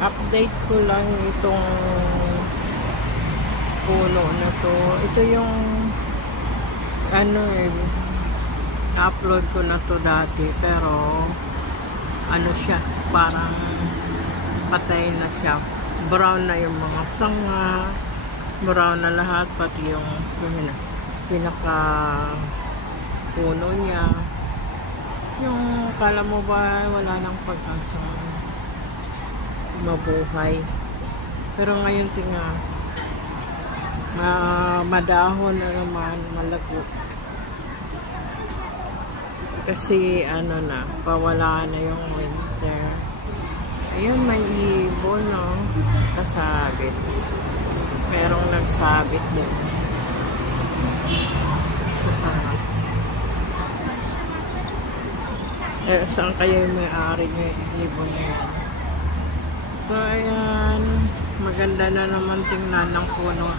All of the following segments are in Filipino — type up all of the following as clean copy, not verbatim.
Update ko lang itong puno na to. Ito yung ano upload ko na to dati, pero ano siya, parang patay na siya. Brown na yung mga sanga, brown na lahat, pati yung pinaka puno niya. Yung kala mo ba wala nang pag-asa mabuhay, pero ngayon tinga madahon na naman, malago kasi ano na, pawala na yung winter. Ayun, may ibon, no? Kasabit, merong nagsabit din sa sanga. Saan kayo yung may-ari ng ibon na yan? So, ayan, maganda na naman tingnan ng puno.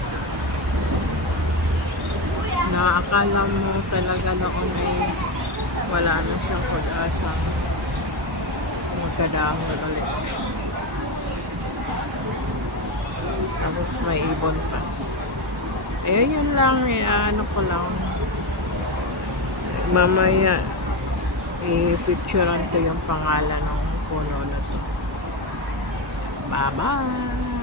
Akala mo talaga noon ay wala na siyang pag-asa magkadahon ulit. Tapos may ibon pa. Eh, yun lang, ano ko lang. Mamaya, i-picturean ko yung pangalan ng puno na to. Bye-bye!